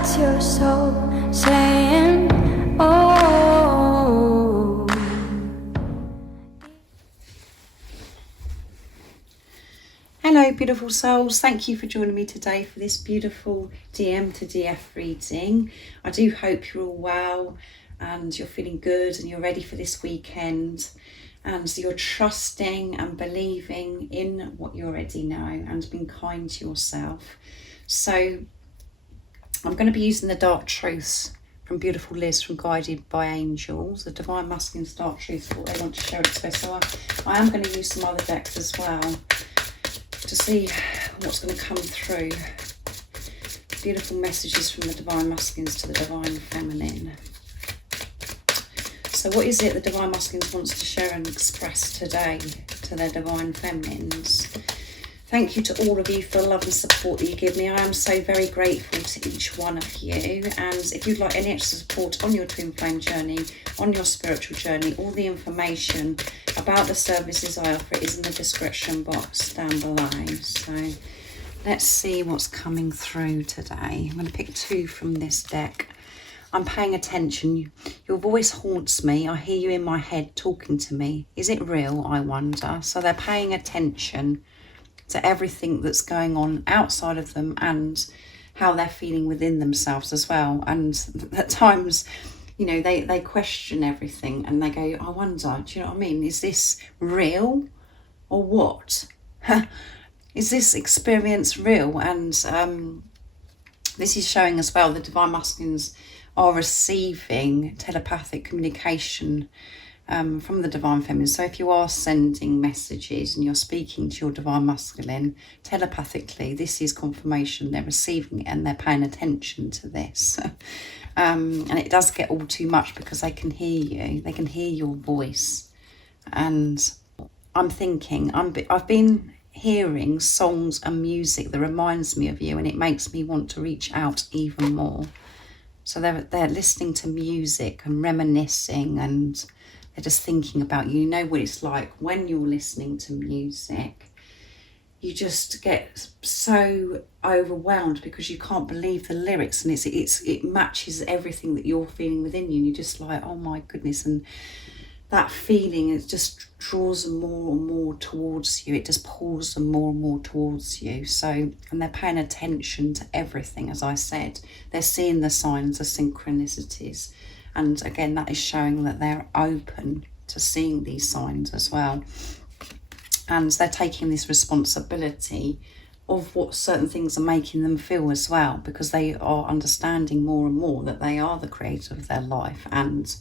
That's your soul saying, oh. Hello beautiful souls, thank you for joining me today for this beautiful DM to DF reading. I do hope you're all well and you're feeling good and you're ready for this weekend, and you're trusting and believing in what you already know and being kind to yourself. So I'm going to be using the Dark Truths from beautiful Liz from Guided by Angels, the Divine Masculine's Dark Truths, what they want to share express. So I am going to use some other decks as well to see what's going to come through. Beautiful messages from the Divine Masculines to the Divine Feminine. So what is it the Divine Masculines wants to share and express today to their Divine Feminines? Thank you to all of you for the love and support that you give me. I am so very grateful to each one of you. And if you'd like any extra support on your twin flame journey, on your spiritual journey, all the information about the services I offer is in the description box down below. So let's see what's coming through today. I'm going to pick two from this deck. I'm paying attention. Your voice haunts me. I hear you in my head talking to me. Is it real, I wonder? So they're paying attention to everything that's going on outside of them and how they're feeling within themselves as well. And at times, you know, they question everything and they go, I wonder, do you know what I mean? Is this real or what? Is this experience real? And this is showing as well the Divine Masculines are receiving telepathic communication from the Divine Feminine. So if you are sending messages and you're speaking to your Divine Masculine telepathically, this is confirmation they're receiving it and they're paying attention to this. And it does get all too much because they can hear you, they can hear your voice. And I'm thinking, I've been hearing songs and music that reminds me of you, and it makes me want to reach out even more. So they're listening to music and reminiscing, and they're just thinking about you. You know what it's like when you're listening to music. You just get so overwhelmed because you can't believe the lyrics, and it matches everything that you're feeling within you. And you're just like, oh my goodness. And that feeling, it just draws them more and more towards you. It just pulls them more and more towards you. So, and they're paying attention to everything, as I said. They're seeing the signs, the synchronicities. And again, that is showing that they're open to seeing these signs as well. And they're taking this responsibility of what certain things are making them feel as well, because they are understanding more and more that they are the creator of their life, and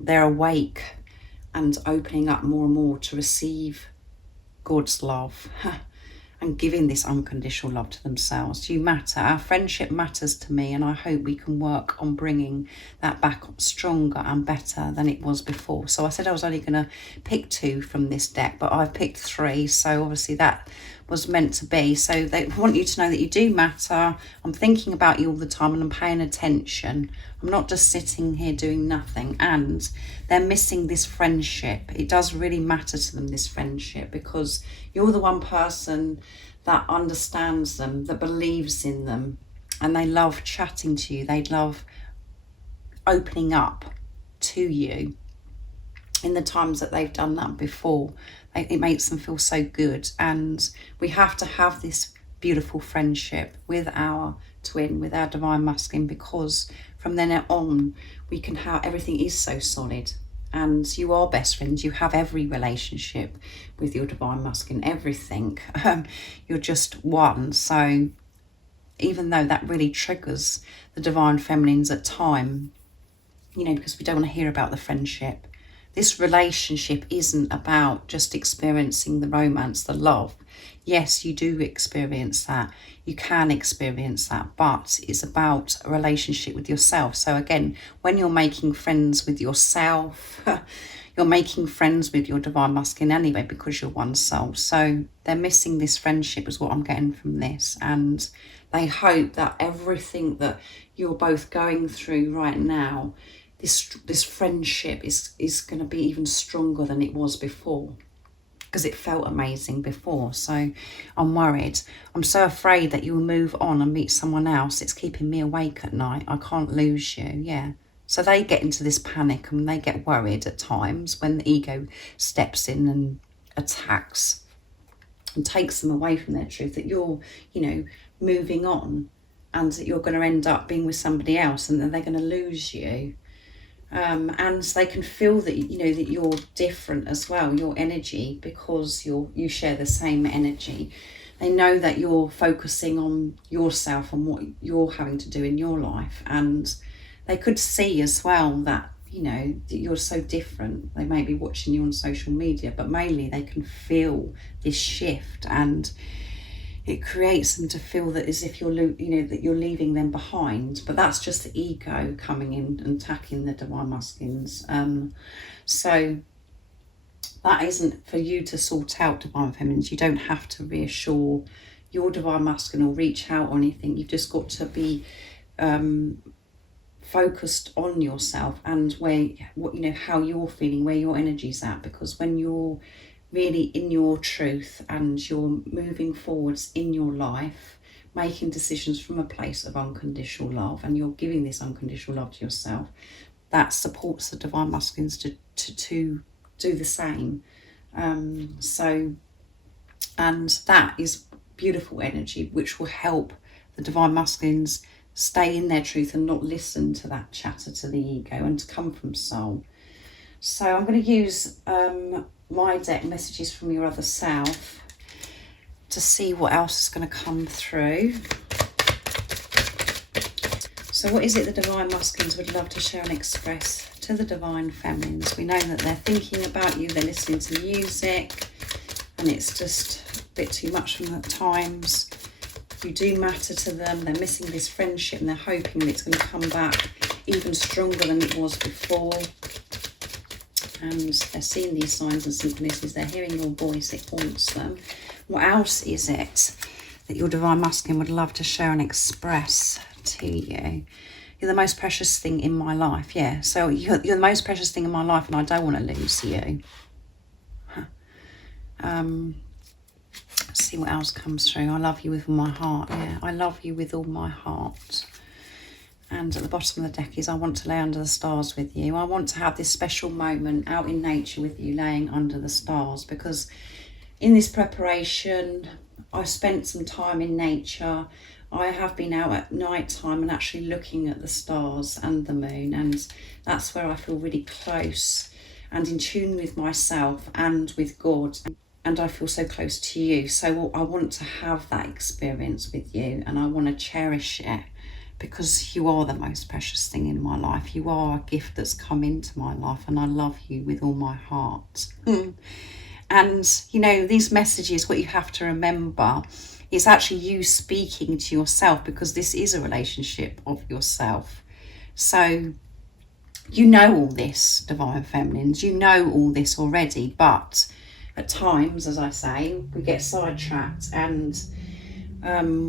they're awake and opening up more and more to receive God's love and giving this unconditional love to themselves. You matter. Our friendship matters to me, and I hope we can work on bringing that back up stronger and better than it was before. So I said I was only going to pick two from this deck, but I've picked three, so obviously that was meant to be. So they want you to know that you do matter. I'm thinking about you all the time and I'm paying attention. I'm not just sitting here doing nothing. And they're missing this friendship. It does really matter to them, this friendship, because you're the one person that understands them, that believes in them, and they love chatting to you. They love opening up to you. In the times that they've done that before, it makes them feel so good. And we have to have this beautiful friendship with our twin, with our Divine Masculine, because from then on we can have, everything is so solid, and you are best friends. You have every relationship with your Divine Masculine, everything. You're just one. So even though that really triggers the Divine Feminines at time, you know, because we don't want to hear about the friendship. This relationship isn't about just experiencing the romance, the love. Yes, you do experience that. You can experience that, but it's about a relationship with yourself. So again, when you're making friends with yourself, you're making friends with your Divine Masculine anyway, because you're one soul. So they're missing this friendship is what I'm getting from this. And they hope that everything that you're both going through right now, this friendship is going to be even stronger than it was before. because it felt amazing before. So I'm worried. I'm so afraid that you'll move on and meet someone else. It's keeping me awake at night. I can't lose you. Yeah. So they get into this panic and they get worried at times when the ego steps in and attacks and takes them away from their truth, that you're, you know, moving on and that you're going to end up being with somebody else and then they're going to lose you. And they can feel that, you know, that you're different as well, your energy, because you share the same energy. They know that you're focusing on yourself and what you're having to do in your life, and they could see as well that, you know, that you're so different. They may be watching you on social media, but mainly they can feel this shift, and it creates them to feel that as if you're, you know, that you're leaving them behind. But that's just the ego coming in and attacking the divine masculines. So that isn't for you to sort out, divine feminines. You don't have to reassure your divine masculine or reach out or anything. You've just got to be focused on yourself and what, you know, how you're feeling, where your energy's at. Because when you're really in your truth and you're moving forwards in your life, making decisions from a place of unconditional love, and you're giving this unconditional love to yourself, that supports the divine masculines to do the same. And that is beautiful energy, which will help the divine masculines stay in their truth and not listen to that chatter to the ego, and to come from soul. So I'm going to use my deck, Messages from Your Other Self, to see what else is going to come through. So what is it the divine masculines would love to share and express to the divine feminines? We know that they're thinking about you, they're listening to music, and it's just a bit too much from them at times. You do matter to them. They're missing this friendship and they're hoping that it's going to come back even stronger than it was before. And they're seeing these signs and synchronicities. They're hearing your voice. It haunts them. What else is it that your divine masculine would love to share and express to you? You're the most precious thing in my life. Yeah, so you're the most precious thing in my life, and I don't want to lose you. Let's see what else comes through. I love you with all my heart. Yeah, I love you with all my heart. And at the bottom of the deck is, I want to lay under the stars with you. I want to have this special moment out in nature with you, laying under the stars, because in this preparation, I spent some time in nature. I have been out at night time and actually looking at the stars and the moon, and that's where I feel really close and in tune with myself and with God. And I feel so close to you. So I want to have that experience with you, and I want to cherish it, because you are the most precious thing in my life. You are a gift that's come into my life, and I love you with all my heart. And, you know, these messages, what you have to remember is actually you speaking to yourself, because this is a relationship of yourself. So you know all this, divine feminines. You know all this already, but at times, as I say, we get sidetracked and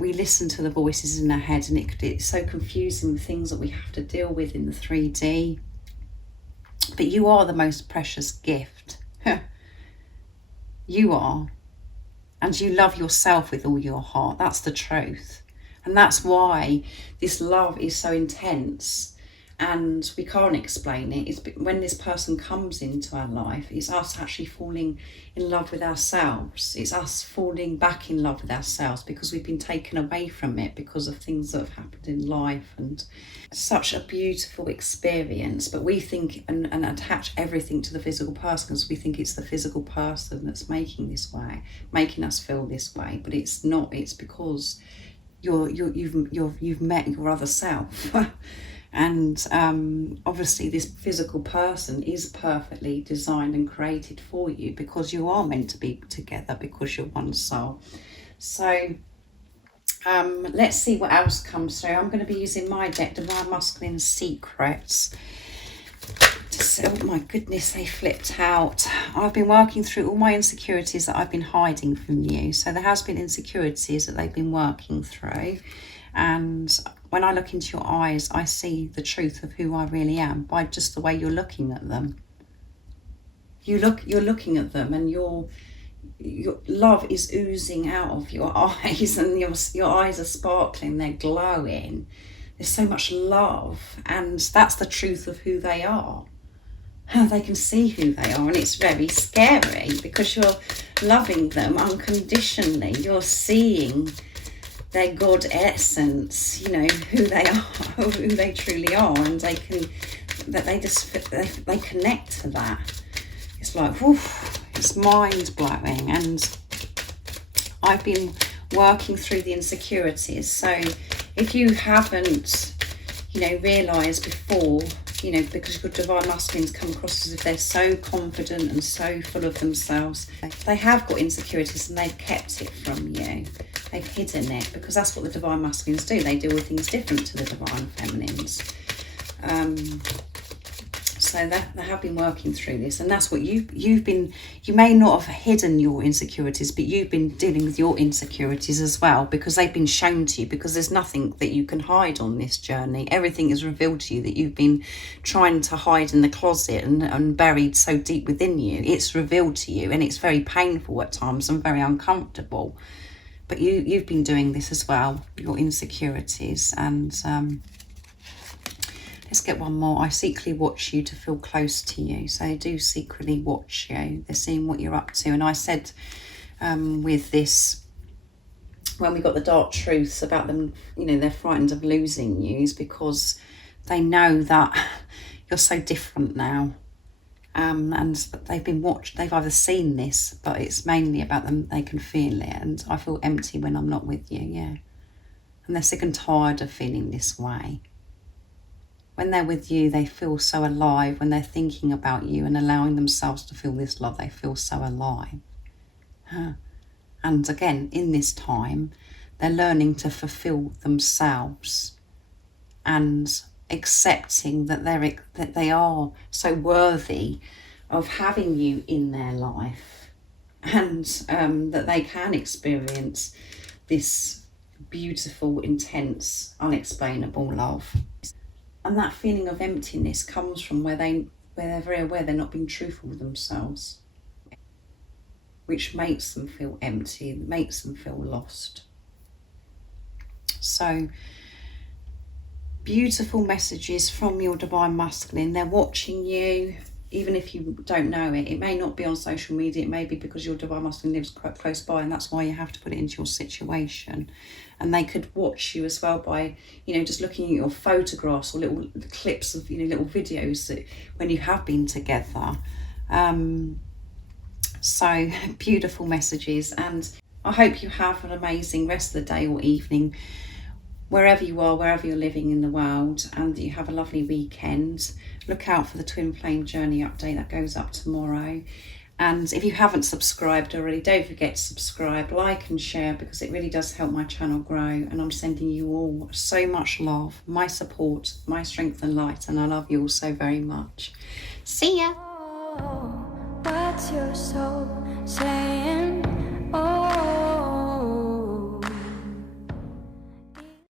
we listen to the voices in our head, and it's so confusing, the things that we have to deal with in the 3D. But you are the most precious gift. You are. And you love yourself with all your heart. That's the truth. And that's why this love is so intense. And we can't explain it. It's when this person comes into our life, it's us actually falling in love with ourselves. It's us falling back in love with ourselves, because we've been taken away from it because of things that have happened in life. And such a beautiful experience. But we think and attach everything to the physical person, because we think it's the physical person that's making this way, making us feel this way. But it's not. It's because you've met your other self. And obviously this physical person is perfectly designed and created for you, because you are meant to be together, because you're one soul. So let's see what else comes through. I'm going to be using my deck, Divine Masculine Secrets. Oh my goodness, they flipped out. I've been working through all my insecurities that I've been hiding from you. So there has been insecurities that they've been working through. And when I look into your eyes, I see the truth of who I really am by just the way you're looking at them. You're looking at them, and you're your love is oozing out of your eyes, and your eyes are sparkling, they're glowing. There's so much love, and that's the truth of who they are. How they can see who they are, and it's very scary because you're loving them unconditionally. You're seeing their God essence, you know, who they are, who they truly are, and they connect to that. It's like, whew, it's mind-blowing. And I've been working through the insecurities. So if you haven't, you know, realised before, you know, because your divine masculines come across as if they're so confident and so full of themselves, they have got insecurities and they've kept it from you. They've hidden it, because that's what the divine masculines do. They deal with things different to the divine feminines. So they have been working through this, and that's what you've been. You may not have hidden your insecurities, but you've been dealing with your insecurities as well, because they've been shown to you, because there's nothing that you can hide on this journey. Everything is revealed to you that you've been trying to hide in the closet and buried so deep within you. It's revealed to you, and it's very painful at times and very uncomfortable. But you've been doing this as well, your insecurities. And let's get one more. I secretly watch you to feel close to you. So they do secretly watch you. They're seeing what you're up to. And I said with this, when we got the dark truths about them, you know, they're frightened of losing you, is because they know that you're so different now. And they've been watched. They've either seen this, but it's mainly about them. They can feel it. And I feel empty when I'm not with you, yeah. And they're sick and tired of feeling this way. When they're with you, they feel so alive. When they're thinking about you and allowing themselves to feel this love, they feel so alive. And again, in this time, they're learning to fulfill themselves and accepting that they are so worthy of having you in their life, and that they can experience this beautiful, intense, unexplainable love. And that feeling of emptiness comes from where they're very aware they're not being truthful with themselves, which makes them feel empty, makes them feel lost. So beautiful messages from your divine masculine. They're watching you, even if you don't know it. It may not be on social media. It may be because your divine masculine lives quite close by, and that's why you have to put it into your situation. And they could watch you as well by, you know, just looking at your photographs or little clips of, you know, little videos that when you have been together. So beautiful messages, and I hope you have an amazing rest of the day or evening, wherever you are, wherever you're living in the world, and you have a lovely weekend. Look out for the Twin Flame Journey update that goes up tomorrow. And if you haven't subscribed already, don't forget to subscribe, like and share, because it really does help my channel grow. And I'm sending you all so much love, my support, my strength and light, and I love you all so very much. See ya. What's your soul saying?